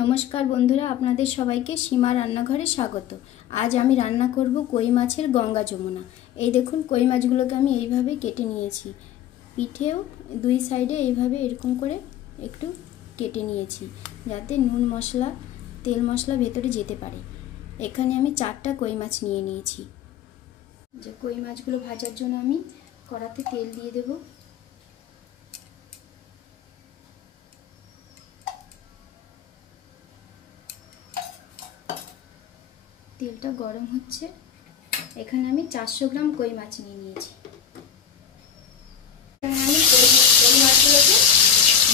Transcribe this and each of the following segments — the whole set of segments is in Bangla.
নমস্কার বন্ধুরা, আপনাদের সবাইকে সীমা রান্নাঘরে স্বাগত। আজ আমি রান্না করব কই মাছের গঙ্গা যমুনা। এই দেখুন, কই মাছগুলোকে আমি এইভাবে কেটে নিয়েছি। পিঠেও দুই সাইডে এইভাবে এরকম করে একটু কেটে নিয়েছি, যাতে নুন মশলা তেল মশলা ভেতরে যেতে পারে। এখানে আমি 4টা কই মাছ নিয়ে নিয়েছি। যে কই মাছগুলো ভাজার জন্য আমি কড়াতে তেল দিয়ে দেব। তেলটা গরম হচ্ছে। এখানে আমি 400 গ্রাম কই মাছ নিয়ে নিয়েছি। এখানে আমি কই মাছগুলোকে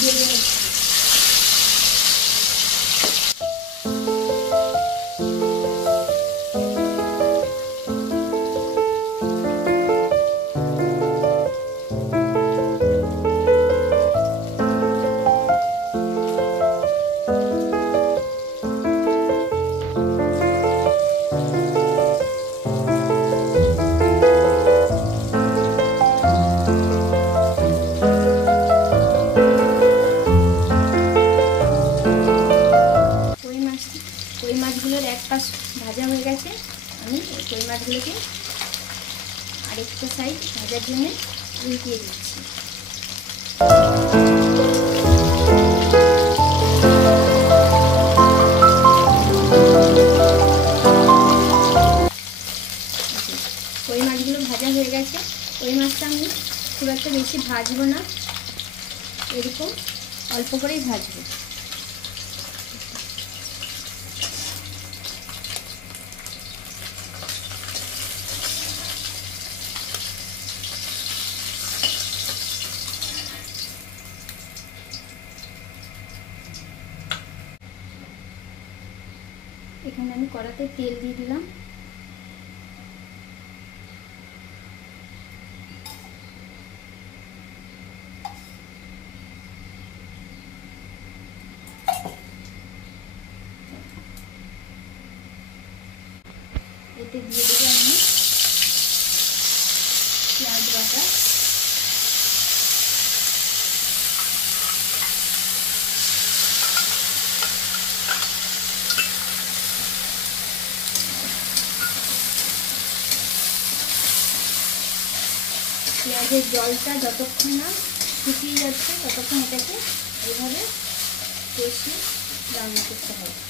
ভেজে নিচ্ছি। কই মাছগুলোর এক পাশ ভাজা হয়ে গেছে। আমি কই মাছগুলোকে আরেকটা সাইড ভাজার জন্য উল্টিয়ে দিচ্ছি। কই মাছগুলো ভাজা হয়ে গেছে। কই মাছটা আমি খুব একটা বেশি ভাজবো না, এরকম অল্প করেই ভাজবো। এখানে আমি কড়াতে তেল দিয়ে দিলাম। এতে দিয়ে দেবো আমি পেঁয়াজ বাটা, পেঁয়াজের জলটা যতক্ষণ না শুকিয়ে যাচ্ছে ততক্ষণ এটাকে এইভাবে কষিয়ে রান্না করতে হবে।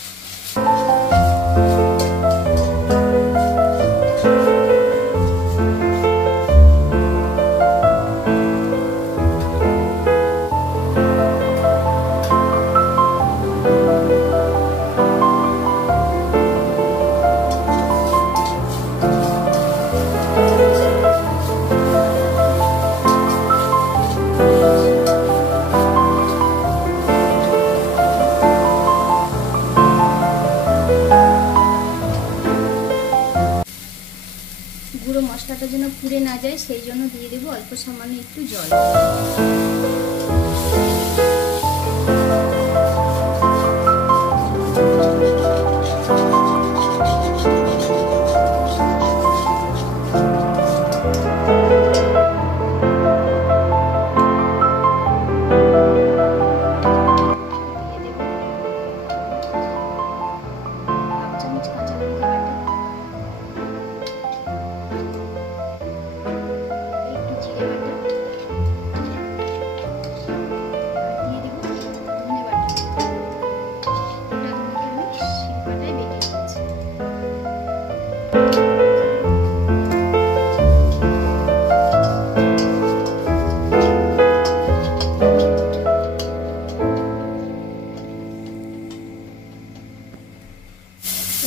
গুঁড়ো মশলাটা যেন পুড়ে না যায়, সেই জন্য দিয়ে দেবো অল্প সামান্য একটু জল।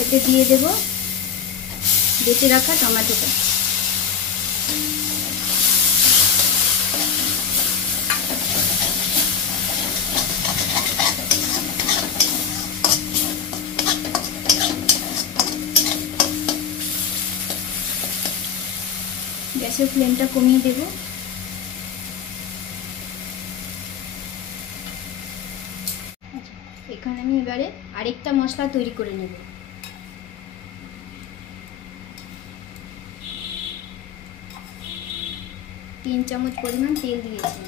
এতে দিয়ে দেব বেটে রাখা টমেটোটা। গ্যাসের ফ্লেমটা কমিয়ে দেব। এখানে আমি এবারে আরেকটা মশলা তৈরি করে নেব। 3 চামচ পরিমাণ তেল দিয়েছি।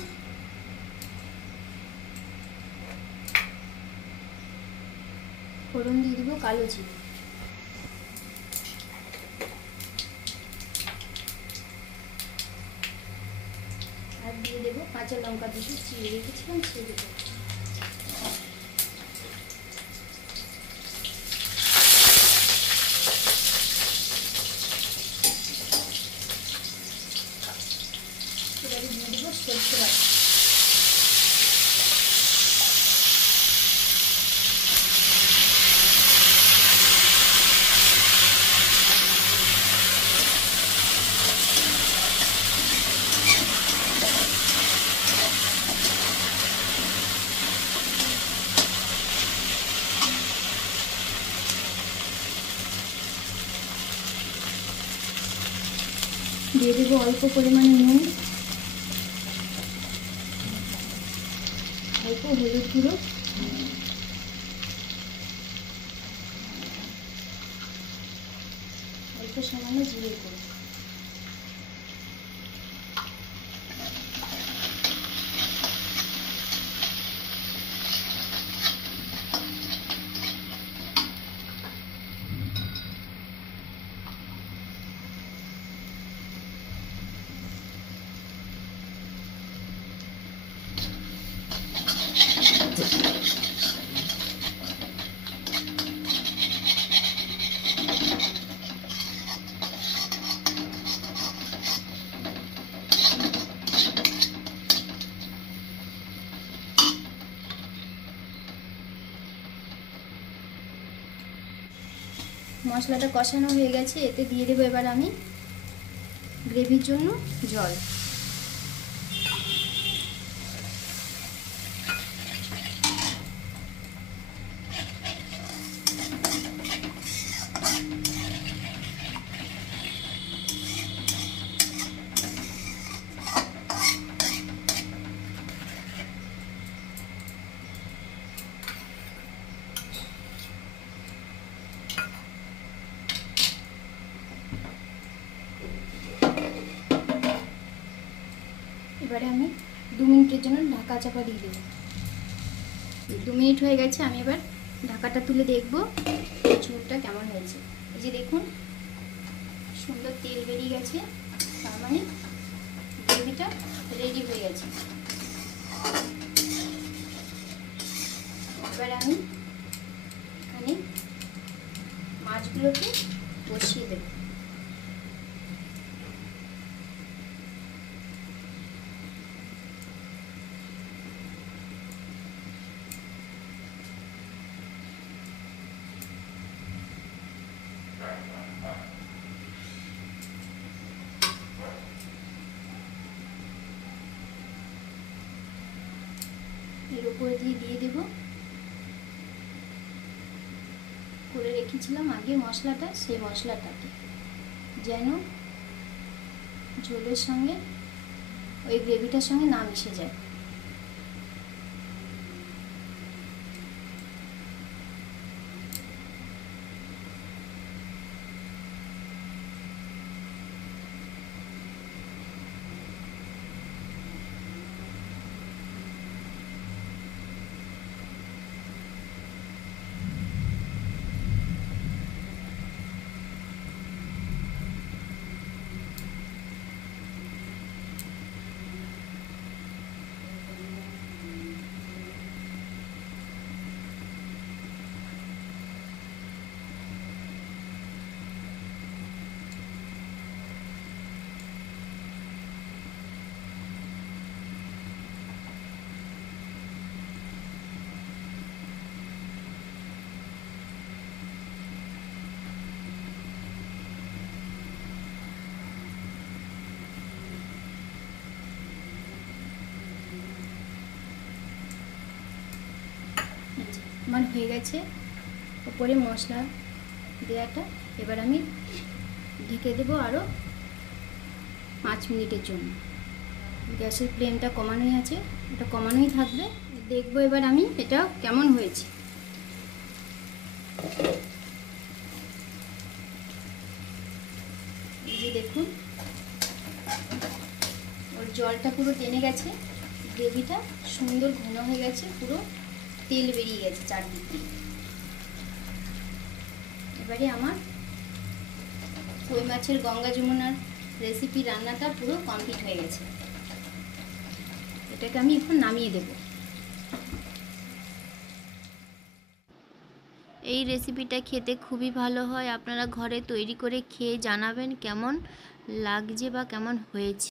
ফোড়ন দিয়ে দেবো কালো জিরে, আর দিয়ে দেবো কাঁচা লঙ্কা দুটো চিড়ে রেখেছিলাম সেই দেবো। এবারে দিয়ে দেবো সরষে বাটা, দিয়ে দেবো অল্প পরিমাণে নুন, অল্প হলুদ গুঁড়ো, অল্প সামান্য জিরে গুঁড়ো। মশলাটা কষানো হয়ে গেছে, এতে দিয়ে দেবো এবার আমি গ্রেভির জন্য জল। এবারে আমি 2 মিনিটের জন্য ঢাকা চাপা দিয়ে দেবো। 2 মিনিট হয়ে গেছে, আমি এবার ঢাকাটা তুলে দেখব ঝোলটা কেমন হয়েছে। এই যে দেখুন সুন্দর তেল বেরিয়ে গেছে, তার মানে গ্রেভিটা রেডি হয়ে গেছে। এবার আমি এখানে মাছগুলোকে বসিয়ে দেবো। এর উপরে দিয়ে দেবো করে রেখেছিলাম আগে মশলাটা, সেই মশলাটাকে যেন ঝোলের সঙ্গে ওই গ্রেভিটার সঙ্গে না মিশে যায়। আমার হয়ে গেছে উপরে মশলা দেওয়াটা। এবার আমি ঢেকে দেবো আরও 5 মিনিটের জন্য। গ্যাসের ফ্লেমটা কমানোই আছে, এটা কমানোই থাকবে। দেখবো এবার আমি এটা কেমন হয়েছে। এই যে দেখুন ওর জলটা পুরো টেনে গেছে, গ্রেভিটা সুন্দর ঘন হয়ে গেছে, পুরো তেল বেরিয়ে গেছে চারদিক দিয়ে। এবারে আমার কই মাছের গঙ্গা যমুনার রেসিপি রান্নাটা পুরো কমপ্লিট হয়ে গেছে। এটাকে আমি এখন নামিয়ে দেব। এই রেসিপিটা খেতে খুবই ভালো হয়। আপনারা ঘরে তৈরি করে খেয়ে জানাবেন কেমন লাগছে বা কেমন হয়েছে।